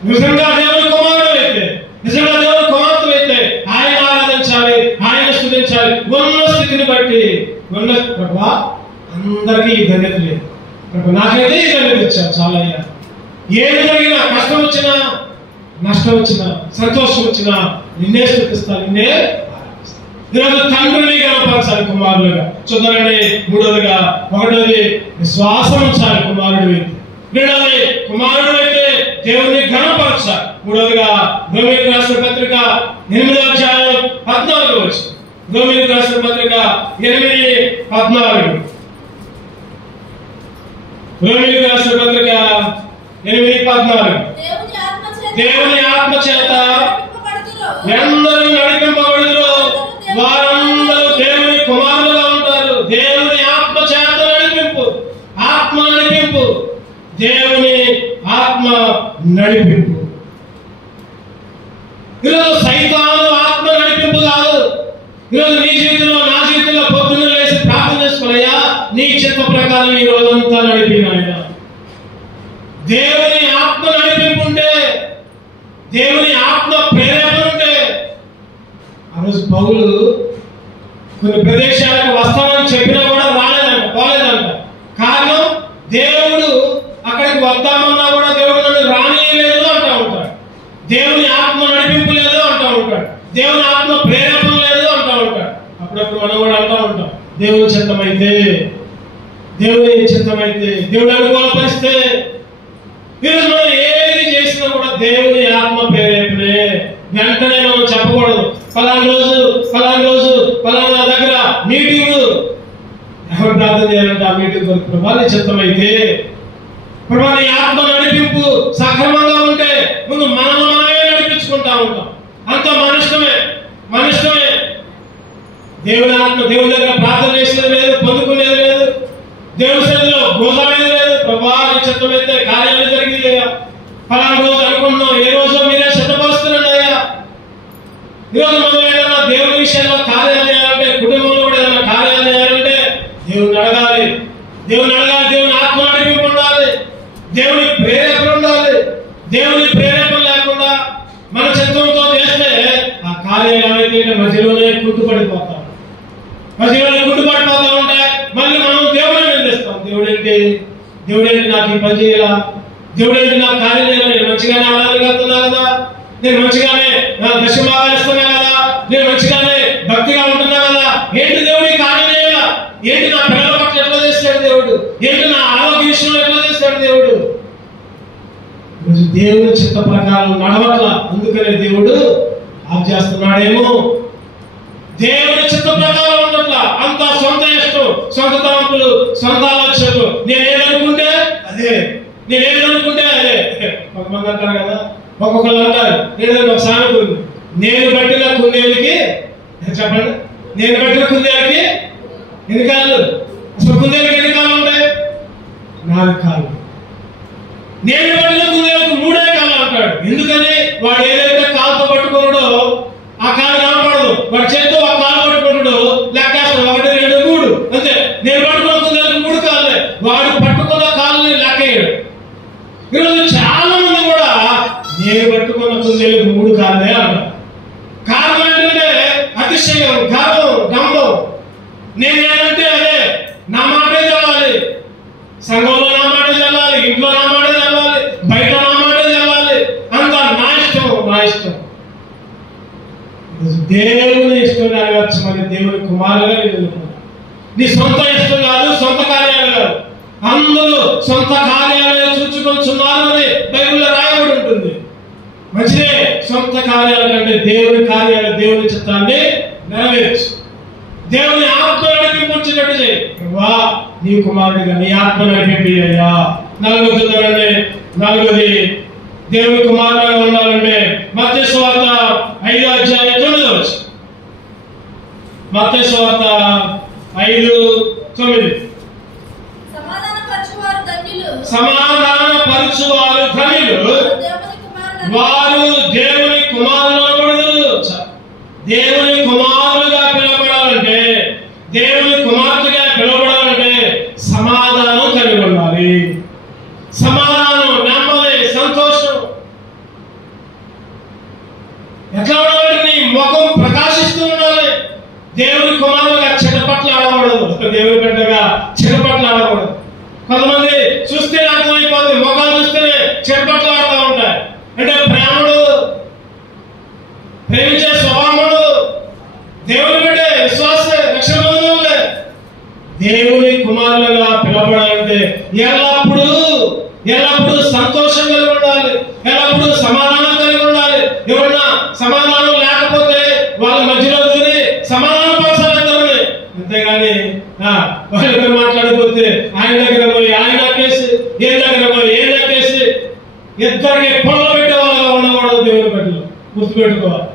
నిజంగా దేవుని కుమారుడు అయితే, నిజంగా దేవుని కుమార్తె అయితే ఆయన ఆరాధించాలి, ఆయన స్తుతించాలి. ఉన్న స్థితిని బట్టి ప్రభా అందరికీ ఈ ధన్యత లేదు, నాకైతే ఈ ధన్యత ఇచ్చారు చాలా. ఏమి జరిగినా, కష్టం వచ్చినా, నష్టం వచ్చినా, సంతోషం వచ్చినా నిన్నే స్తుతిస్తాను, నిన్నే ఆరాధిస్తాను. ఈరోజు తండ్రిని కనపరచాలి కుమారులుగా. చూద్దామండి, మూడవదిగా, ఒకటోది విశ్వాసం ఉంచాలి కుమారుడు. రెండవది కుమారుడు అయితే దేవుని ఘనపరచాలి. మూడవదిగా రోమీయులకు రాసిన పత్రిక 8వ అధ్యాయం 14వ వచనం. రోమీయులకు రాసిన పత్రిక 8:14. రోమీయులకు రాసిన పత్రిక 8:14. దేవుని ఆత్మ చేత ఎందరూ నడిపింపబడుదురో వారందరూ దేవుని కుమారులుగా ఉంటారు. దేవుని ఆత్మ చేత నడిపింపు, దేవుని ఆత్మ నడిపింపు. ఈరోజు సైతాను ఆత్మ నడిపింపు కాదు. ఈరోజు నీ జీవితంలో, నా జీవితంలో పొద్దున్న లేసి ప్రార్థన చేసుకోనయ్యా, నీ చిత్త ప్రకారం ఈ రోజంతా నడిపినాయన. దేవుని ఆత్మ నడిపింపు ఉంటే, దేవుని ఆత్మ ప్రేరేపణ ఉంటే. ఆ రోజు పౌలు కొన్ని ప్రదేశాలకు వస్తానని చెప్పినా కూడా పోలేదంట. కారణం, దేవుడు అక్కడికి వద్దామన్నా కూడా దేవుడు నన్ను రానియలేదు అంటా ఉంటాడు, దేవుని ఆత్మ నడిపింపు లేదు అంటా ఉంటాడు, దేవుని ఆత్మ ప్రేరేపణ లేదు అంటా ఉంటాడు. అప్పుడప్పుడు మనం కూడా అంటా ఉంటాం, దేవుని చిత్తమైతే, దేవుడు అనుకూలపరిస్తే. ఈరోజు మనం ఏది చేసినా కూడా దేవుని ఆత్మ ప్రేరేపణే. వెంటనే మనం చెప్పకూడదు, ఫలానా రోజు ఫలానా దగ్గర మీటింగ్, ఎవరు ప్రార్థన చేయాలంటే ఆ మీటింగ్ కొరకు ప్రభా నీ చిత్తమైతే, ప్రభా నీ ఆత్మ నడిపింపు సక్రమంగా ఉంటే ముందు మనమే నడిపించుకుంటా ఉంటాం. అంత మనిష్టమే. దేవుని ఆత్మ, దేవుని దగ్గర ప్రార్థన చేసేది లేదు, పొందుకునేది లేదు, దేవుని సన్నిధిలో గోజాడేది లేదు. ప్రభా నీ చిత్తమైతే కార్యాలు జరిగింది అయ్యా, ఫలానా రోజు అనుకున్నాం, ఏ రోజు మీరే సిద్ధపరుస్తున్నాడు అయ్యా. ఈరోజు మనం ఏదైనా దేవుని విషయంలో కార్యాలు చేయాలంటే, కుటుంబంలో కూడా ఏదైనా కార్యాలు చేయాలంటే దేవుని అడగాలి, దేవుని ఆత్మ నడిపింపు ఉండాలి, దేవుని ప్రేరేపణ ఉండాలి. దేవుని ప్రేరేపణ లేకుండా మన చిత్తంతో చేస్తే ఆ కార్యాలు ఏమైతే మధ్యలోనే కుంటుపడిపోతా ఉంటాయి. మళ్ళీ మనం దేవుడిని నిందిస్తాం. దేవుడు ఏంటి, దేవుడేంటి నాకు ఈ పని చేయాలా, దేవుడేంటి నాకు కార్యం చేయాలి, నేను మంచిగానే ఆరాధన కడుతున్నా కదా, నేను మంచిగానే దశభాగాలు ఇస్తున్నా కదా, నేను మంచిగానే భక్తిగా ఉంటున్నా కదా, ఏంటి దేవుడి కార్యం చేయాలా, ఏంటి నా పిల్లల పట్ల ఎట్లా చేస్తాడు దేవుడు, ఏంటి నా ఆరోగ్య విషయంలో ఎట్లా చేస్తాడు దేవుడు. దేవుని చిత్త ప్రకారం నడవట్ల, అందుకనే దేవుడు ఆఫ్ చేస్తున్నాడేమో. దేవుని చిత్త ప్రకారం ఉండట్ల, అంతా సొంత ఇష్టం, సొంత తలంపులు, సొంత ఆలోచనలు, నేనేదనుకుంటే అదే, నేనేదనుకుంటే అదే. కొంతమంది అంటారు కదా, ఒక్కొక్కరు అంటారు, ఏదైనా ఒక సామెత ఉంది, నేను పట్టిన కుందేలుకి, చెప్పండి, నేను పట్టిన కుందేలుకి ఎన్ని కాళ్ళు, అసలు కుందేలుకి ఎన్ని కాళ్ళు ఉంటాయి? 4 కాళ్ళు. నేను పట్టిన కుందేలకు 3 కాళ్ళు అంటాడు. ఎందుకని? వాడు ఏదైతే కాలుతో పట్టుకున్నాడో ఆ కాలు కనపడదు, వాడు చేత్తో ఆ కాలు పట్టుకున్నాడు, లెక్కేస్తాడు 1 2 3 అంతే. నేను పట్టుకున్న కుందేలకు 3 కాళ్ళే, వాడు పట్టుకున్న కాళ్ళని లెక్కయ్యాడు. ఈరోజు చాలా మంది కూడా నేను పట్టుకున్న కుందేలకు 3 కాళ్ళే అంటారు. కారణం ఏంటంటే అతిశయం, గర్వం, డంబం. నేనేనంటే అదే, నా మాటే చల్లాలి, సంఘంలో నా మాటే చల్లాలి, ఇంట్లో నా మాటే చల్లాలి, బయట నా మాటే చల్లాలి, అంతా నా ఇష్టం, నా ఇష్టం. దేవుని ఇష్టం నెరవేర్చు, మరి దేవుని కుమారులుగా నేను నీ సొంత ఇష్టం కాదు, సొంత కార్యాలు కాదు, అందరూ సొంత కార్యాలే చూచుకొచ్చున్నారు అని బైబిల్లో రాయబడి ఉంటుంది. మంచిదే, సొంత కార్యాల కంటే దేవుని కార్యాలు, దేవుని చిత్తాన్ని నెరవేర్చు, దేవుని ఆత్మ నడిపించినట్టు చేయి. నీ కుమారుడిగా నీ ఆత్మ నడిపించయ్యా. 4ది దేవుని కుమారుడుగా ఉండాలంటే మత్తయి సువార్త 5వ అధ్యాయం 9వ వచనం. మత్తయి సువార్త 5:9. సమాధానపరచువారు ధన్యులు, వారు దేవుని కుమారులు. దేవుని కుమారులుగా పిలువబడాలంటే, దేవుని కుమార్తెగా పిలువబడాలంటే సమాధానం కలిగి ఉండాలి. సమాధానం, నెమ్మది, సంతోషం. ఎట్లా ఉండాలి? నీ ముఖం ప్రకాశిస్తూ ఉండాలి. దేవుని కుమారులుగా చిటపట్లు ఆడకూడదు, దేవుని బిడ్డగా చిటపట్లు ఆడకూడదు. కొంతమంది చూస్తే అర్థమైపోతుంది, ముఖాలు చూస్తేనే చిటపట్లు ఆడుతూ ఉంటాయి. అంటే ప్రేమడు, ప్రేమించే స్వభావముడు, దేవుని బిడ్డే, విశ్వాస రక్షణ పొందలే. దేవుని కుమారులుగా పిలవడాలంటే ఎల్లప్పుడూ సంతోషం కలిగి ఉండాలి, ఎల్లప్పుడూ సమాధానం కలిగి ఉండాలి. ఎవరన్నా సమాధానం లేకపోతే వాళ్ళ మధ్యలో దూరి సమాధానం పరచాలి. అంతేగాని వాళ్ళ మాట్లాడిపోతే ఆయన దగ్గర పోయి ఆయన కేసు, ఏ దగ్గర పోయి ఏ కేసు, ఇద్దరికి పొడవ పెట్టే వాళ్ళగా ఉండకూడదు. దేవుని బిడ్డలు గుర్తుపెట్టుకోవాలి.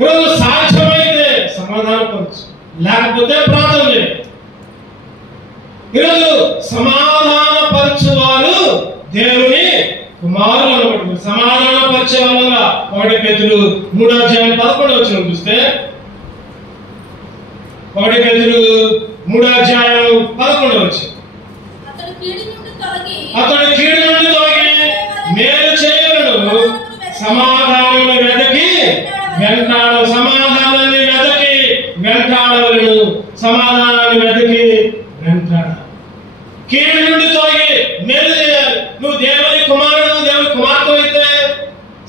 ఈరోజు సాధ్యమైతే సమాధానం పరచు, లేకపోతే ప్రార్థన చేయి. ఈరోజు సమాధాన పరచువారు దేవుని కుమారులు అనబడుతుంది. సమాధాన పరిచే వాళ్ళగా 1 పేతురు 3వ అధ్యాయం 11వ వచనం చూస్తే, 1 పేతురు 3వ అధ్యాయం 11వ వచనం, అతడు కీడు నుండి తొలగి మేలు చేయవలెను, సమాధానాన్ని వెతకి వెంటాడు, సమాధానాన్ని వెతకి వెంటాడవలెను, సమాధానాన్ని వెతకి వెంటాడ. కీడు నుండి తొలగి మేలు చేయాలి. నువ్వు దేవుని కుమారుడు, దేవుని కుమార్తె అయితే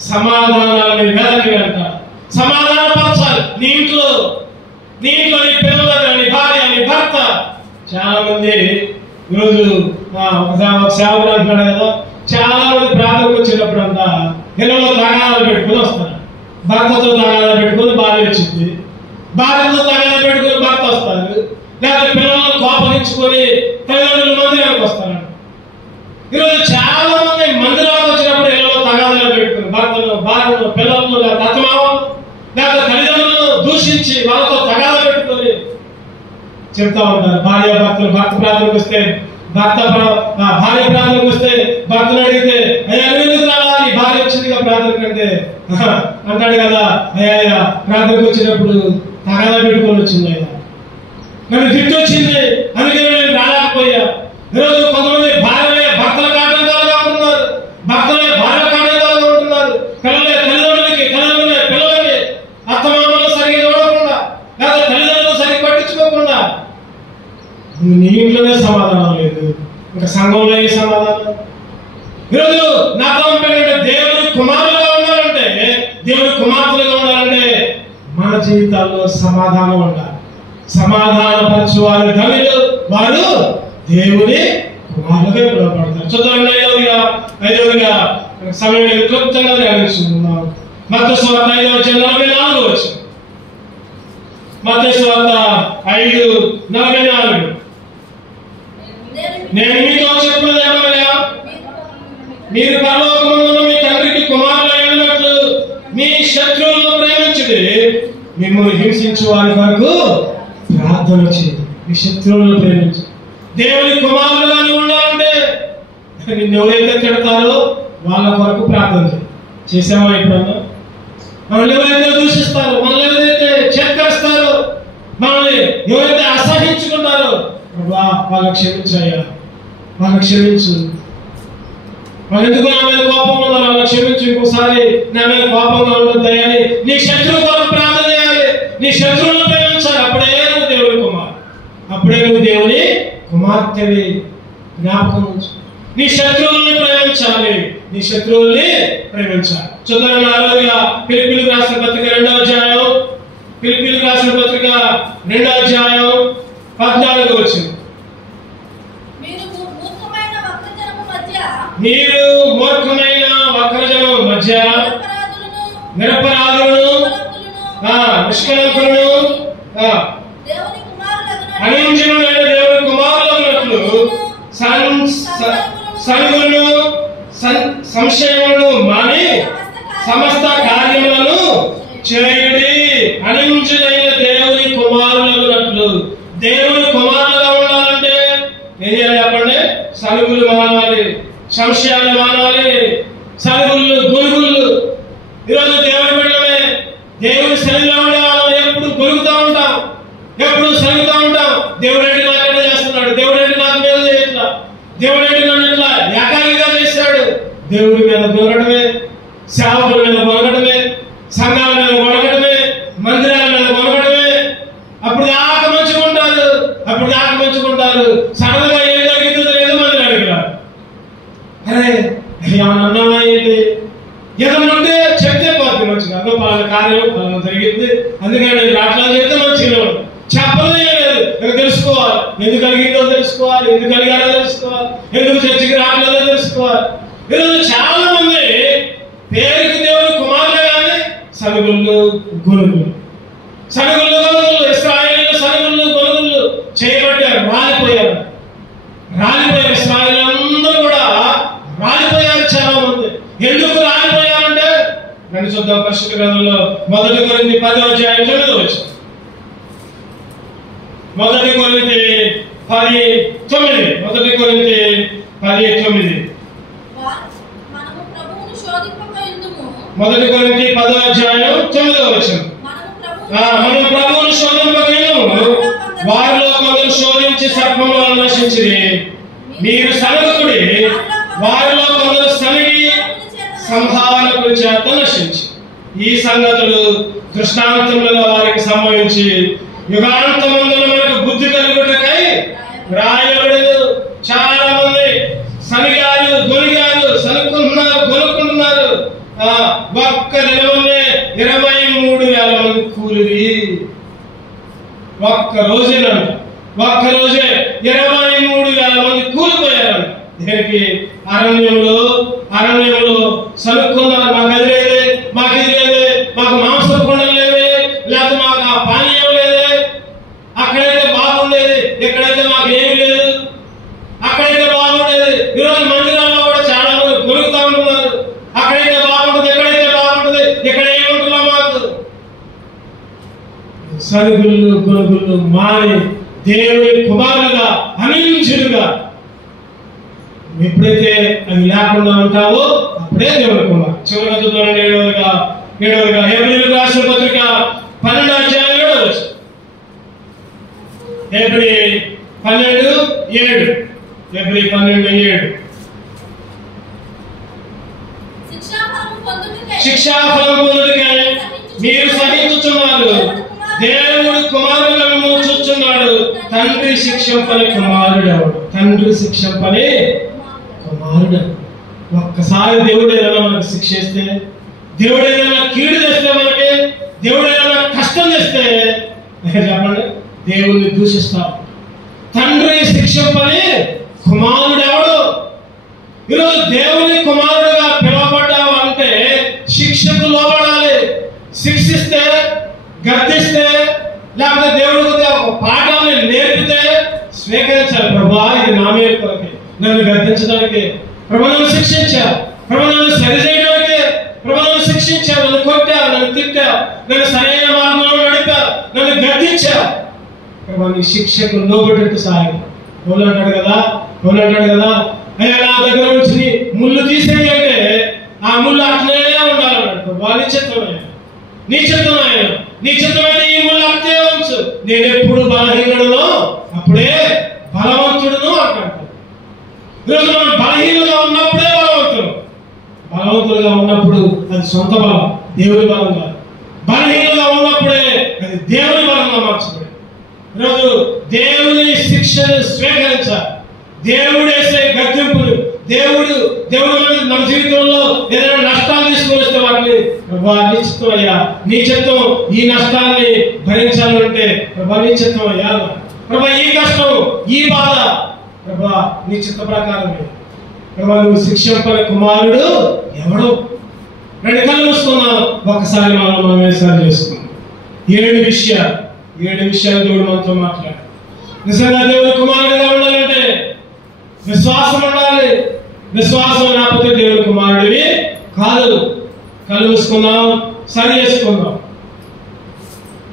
సమాధానాన్ని వెతకి వెంటాడు, సమాధాన పరచాలి. నీ ఇంట్లో నీ పిల్లలు, నీ భార్య, నీ భర్త. చాలా మంది ఈరోజు సేవలు అంటున్నాడు కదా, చాలా మంది ప్రార్థనకు వచ్చినప్పుడు అంతా ఇళ్ళలో తగాదాలు పెట్టుకుని వస్తారు. భర్తతో తగాదాలు పెట్టుకుని భార్య వచ్చింది, భార్యతో తగాదాలు పెట్టుకుని భర్త వస్తారు, లేదా పిల్లలను కోపగించుకొని తల్లిదండ్రులు మందిరానికి వస్తారు. ఈరోజు చాలా మంది మందిరానికి వచ్చినప్పుడు ఇళ్ళలో తగాదాలు పెట్టుకుని భర్తలు, భార్యలు, పిల్లలను, లేదా అత్తమామలు, లేదా తల్లిదండ్రులను దూషించి వాళ్ళతో తగాదాలు పెట్టుకొని చెప్తా ఉంటారు. భార్య భర్తలు, భర్త ప్రార్థనకు వస్తే భార్య ప్రార్థనకు వస్తే భర్తను అడిగితే అయ్యా ఎందుకు రావాలి, భార్య వచ్చిందిగా ప్రార్థన కంటే అంటాడు కదా, అయ్యా ప్రార్థనకు వచ్చినప్పుడు తగాదా పెట్టుకొని వచ్చింది, అయ్యా నన్ను తిట్టి వచ్చింది అందుకని నేను రాలేకపోయా. ఈరోజు కొంతమంది భార్య భర్తల కారణంగా ఉంటున్నారు, భర్తలే భార్య కారణంగా ఉంటున్నారు, పిల్లలే తల్లిదండ్రులకి, తల్లిదండ్రులే పిల్లలకి, అత్తమామలు సరిగ్గా చూడకుండా, లేదా తల్లిదండ్రులు సరిగ్గా పట్టించుకోకుండా నీ ఇంట్లోనే సమాధానం లేదు. ఇంకా సంఘంలో ఏ సమాధానం? ఈరోజు నాతో ఏంటంటే దేవుని కుమారులుగా ఉండాలంటే, దేవుని కుమార్తెలుగా ఉండాలంటే మన జీవితాల్లో సమాధానం ఉండాలి. సమాధానపరచు వారు ధనులు, వారు దేవుని కుమారులుగా పిలువబడతారు. చూద్దాం ఐదవదిగా సమయం క్లుప్తంగా ధ్యానించుకుందాం. మత్తయి సువార్త 5:44. మత్తయి సువార్త 5:44. నేను మీతో చెప్పినది ఏమనగా, మీరు పరలోకమందున్న మీ తండ్రికి కుమారులైనట్లు మీ శత్రువులను ప్రేమించుడి, మిమ్మల్ని హింసించు వారి వరకు ప్రార్థన చేయండి. మీ శత్రువులను ప్రేమించు. దేవుని కుమారులుగా నువ్వు ఉండాలంటే నిన్ను ఎవరైతే తిడతారో వాళ్ళ కొరకు ప్రార్థన చేయి. చేసామా ఎప్పుడన్నా? మనల్ని ఎవరైతే దూషిస్తారో, మనల్ని ఎవరైతే చెక్కరిస్తారో, మనల్ని ఎవరైతే అసహించుకుంటారో వాళ్ళకి క్షమించయ్యా, వాళ్ళకి క్షమించు. వాళ్ళు ఎందుకు నా మీద కోపంగా ఉన్నారు, వాళ్ళకి క్షమించు. ఇంకోసారి నా మీద కోపంగా ఉండొద్దు అని నీ శత్రువు కొరకు ప్రార్థన చేయాలి. నీ శత్రువులను ప్రేమించాలి. అప్పుడే నువ్వు దేవుని కుమార్, అప్పుడే నువ్వు దేవుని కుమార్తెవి. జ్ఞాపకం ఉంచు. నీ శత్రువుల్ని ప్రేమించాలి, నీ శత్రువుల్ని ప్రేమించాలి. చూద్దాం 4గా ఫిలిప్పీయులకు రాసిన పత్రిక 2వ అధ్యాయం, ఫిలిప్పీయులకు రాసిన పత్రిక 2వ అధ్యాయం 14వ వచనం. మీరు మూర్ఖమైన వక్రజనం మధ్య నిరపరాధులను నిష్కళంకులను అనింజనులైన దేవుని కుమారులన్నట్లు సంగులను సంశయములను మాని సమస్త కార్యములను చేయుడి. అనింజులైన దేవుని కుమారులన్నట్లు. దేవుని కుమారులుగా ఉండాలంటే ఏం చేయాలి చెప్పండి? సలుగులు మానాలి, సంశయాలు మానాలి, సలుగుళ్ళు గురుగుళ్ళు. ఈరోజు దేవుని బిడ్డలమే, దేవుని శరీరంలో ఉండే మనం ఎప్పుడు గురుగుతూ ఉంటాం, ఎప్పుడు సలుగుతూ ఉంటాం. దేవుడేంటి నాకు ఎట్లా చేస్తున్నాడు, దేవుడేంటి నాకు మేలు చేయట్లా, దేవుడేంటి నన్ను ఎట్లా ఏకాగిగా చేశాడు. దేవుడి మీద గొలగడమే, సేవకుల మీద గొలగడమే, సంఘాల మీద గొలగడమే, మందిరాల మీద గొలగడమే. అప్పుడు దాకా మంచుకుంటారు, అప్పుడు దాకా మంచుకుంటారు. సడన్గా ఏం జరిగిందో ఏదో మంది అడిగారు, అరే ఏమన్నా అన్నామా ఏంటి, ఏదన్నా ఉంటే చెప్తే పోతుంది మంచిగా. అదో పలానా కార్యం జరిగింది, అందుకని అట్లా చెప్తే మంచిగా. చెప్పలేదు, తెలుసుకోవాలి. ఎందుకు కలిగిందో తెలుసుకోవాలి, ఎందుకు కలిగారో తెలుసుకోవాలి, ఎందుకు చర్చికి రావట్లేదో తెలుసుకోవాలి. ఈరోజు చాలా మంది పేరుకి దేవుని కుమారులే కానీ సనుగుళ్ళు గురుగులు, సనుగుళ్ళు గొలుగుళ్ళు, ఇశ్రాయేలు సనుగుళ్ళు గొలుగుళ్ళు చేయబడ్డారు, రాలిపోయారు. ఇశ్రాయేలు అందరూ కూడా రాలిపోయారు. చాలా మంది ఎందుకు రాలిపోయారంటే రండి చూద్దాం పరిశుద్ధ గ్రంథంలో 1 కొరింథీ 10వ అధ్యాయం 9వ వచనం. 1 కొరింథీ 10:9. 1 కొరింథీ 10:9. 1 కొరింథీ 10వ అధ్యాయం 9వ వచనం. మనం ప్రభువును శోధింపగలము, వారిలో కొందరు శోధించి సర్పంలో నశించిరి. మీరు సనగకుడి, వారిలో కొందరు సనిగి సంహారకుల చేత నశించి. ఈ సంగతులు కృష్ణాంతములుగా వారికి సంభవించి యుగాంతమందున మనకు బుద్ధి కలుగుటకై రాయబడదు. చాలా మంది సనిగాలు, గొలిగాలు, సనుకుంటున్నారు, గొలుకుంటున్నారు. ఒక్క దినమునే 23,000 మంది కూలిరి. ఒక్క రోజే 23,000 మంది కూలిపోయారు. దీనికి అరణ్యంలో సనుక్కున్నారు. మాకు అది లేదే, మాకు ఇది లేదే, మాకు మాంసం కొండలు లేవే, లేకపోతే మాకు ఆ పానీయం లేదే, అక్కడైతే బాగుండేది, ఎక్కడైతే మాకు ఏమి లేదు, అక్కడైతే బాగుండేది. ఈరోజు మందిరాల్లో కూడా చాలా మంది గొలుగుతా ఉంటున్నారు. అక్కడైతే బాగుంటుంది, ఎక్కడైతే బాగుంటుంది, ఎక్కడ ఏముంటుందో మాకు. సరుగుళ్ళు గొలుగుళ్ళు మాని దేవుని కుమారులుగా అనించులుగా ఎప్పుడైతే అవి లేకుండా ఉంటావో అప్పుడే దేవుని కుమార్. చివరిగా చూద్దాం 7వదిగా హెబ్రీయులకు రాసిన పత్రిక 12వ అధ్యాయం 7వ వచనం. హెబ్రీ 12:7. హెబ్రీ 12:7. శిక్షాఫలం పొందుటకై మీరు సహించుచున్నారు, దేవుడు కుమారులను చూచుచున్నాడు, తండ్రి తండ్రి శిక్షింపని కుమారుడు ఎవడు? తండ్రి శిక్షింపని కుమారుడు. ఒక్కసారి దేవుడు ఏదైనా మనకు శిక్షిస్తే, దేవుడు ఏదైనా కీడు తెస్తే, మనకి దేవుడు ఏదైనా కష్టం తెస్తే చెప్పండి, దేవుణ్ణి దూషిస్తాం. తండ్రి శిక్షింపని కుమారుడు ఎవడు? ఈరోజు దేవుని కుమారుడుగా పిలువబడ్డావు అంటే శిక్షకు లోబడాలి. శిక్షిస్తే, గద్దిస్తే, లేకపోతే దేవుడు ఒక పాఠాన్ని నేర్పితే స్వీకరించాలి. ప్రభా, ఇది నా మీద కొరకే, నన్ను గద్దించడానికి, ప్రభా నన్ను శిక్షించా, ప్రభా నన్ను సరిచేయడానికి, ప్రభా నన్ను శిక్షించా, నన్ను కొట్టా, నన్ను తిట్టా, నన్ను సరైన మార్గంలో నడిపా, నన్ను గద్దించా, ప్రభా నీ శిక్షకు లోబడేట్టు సహాయం. పౌలు అంటాడు కదా, అయ్యా నా దగ్గర నుంచి ముళ్ళు తీసేయంటే ఆ ముళ్ళు అట్లే ఉండాలన్నాడు. నీ చిత్తమైతే ఈ ముళ్ళు అట్లే ఉంచు, నేను ఎప్పుడు బలహీనుడును అప్పుడే బలవంతుడును అంటాడు. ఈరోజు మనం బలహీనులుగా ఉన్నప్పుడే బలవంతులుగా ఉన్నప్పుడు అది సొంత బలం, దేవుని బలం కాదు. బలహీనులుగా ఉన్నప్పుడే అది దేవుని బలంగా మార్చబడి. ఈరోజు దేవుని శిక్షను స్వీకరించాలి. దేవుడు వేసే గద్దెంపులు, దేవుడు మన జీవితంలో ఏదైనా నష్టాలు తీసుకుని వస్తే వాటిని ప్రభా నీ చిత్తం అయ్యా, నీ చిత్తం ఈ నష్టాన్ని భరించాలంటే ప్రభా నీ చిత్తం అయ్యా, ప్రభా ఈ కష్టం, ఈ బాధ ప్రభా నీ చిత్త ప్రకారమే. ప్రభా నువ్వు శిక్షింపని కుమారుడు ఎవడు? రెండు కళ్ళు మూసుకున్నాం, ఒకసారి మనం వేసారి చేసుకున్నాం. 7 విషయాలు దేవుడు మనతో మాట్లాడు. నిజంగా దేవుని కుమారుడిగా ఉండాలంటే విశ్వాసం ఉండాలి. విశ్వాసం లేకపోతే దేవుని కుమారుడివి కాదు. కళ్ళు మూసుకున్నాం, సరి చేసుకున్నాం.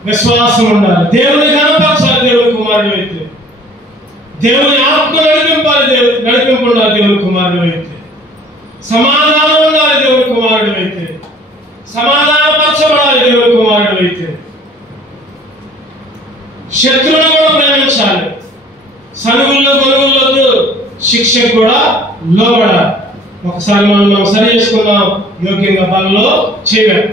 విశ్వాసం ఉండాలి. దేవుని కనపరచాలి. దేవుని కుమారుడు అయితే దేవుని ఆత్మ నడిపింపు ఉండాలి. దేవుని కుమారుడు అయితే సమాధానం ఉండాలి. దేవుని కుమారుడు అయితే సమాధానపరచబడాలి. దేవుని కుమారుడు అయితే శత్రువును కూడా ప్రేమించాలి. సనుగుల్లో గొలుగుల్లో శిక్షకు కూడా లోబడాలి. ఒకసారి మనం సరి చేసుకున్నాం, యోగ్యంగా పనులు చేయాలి.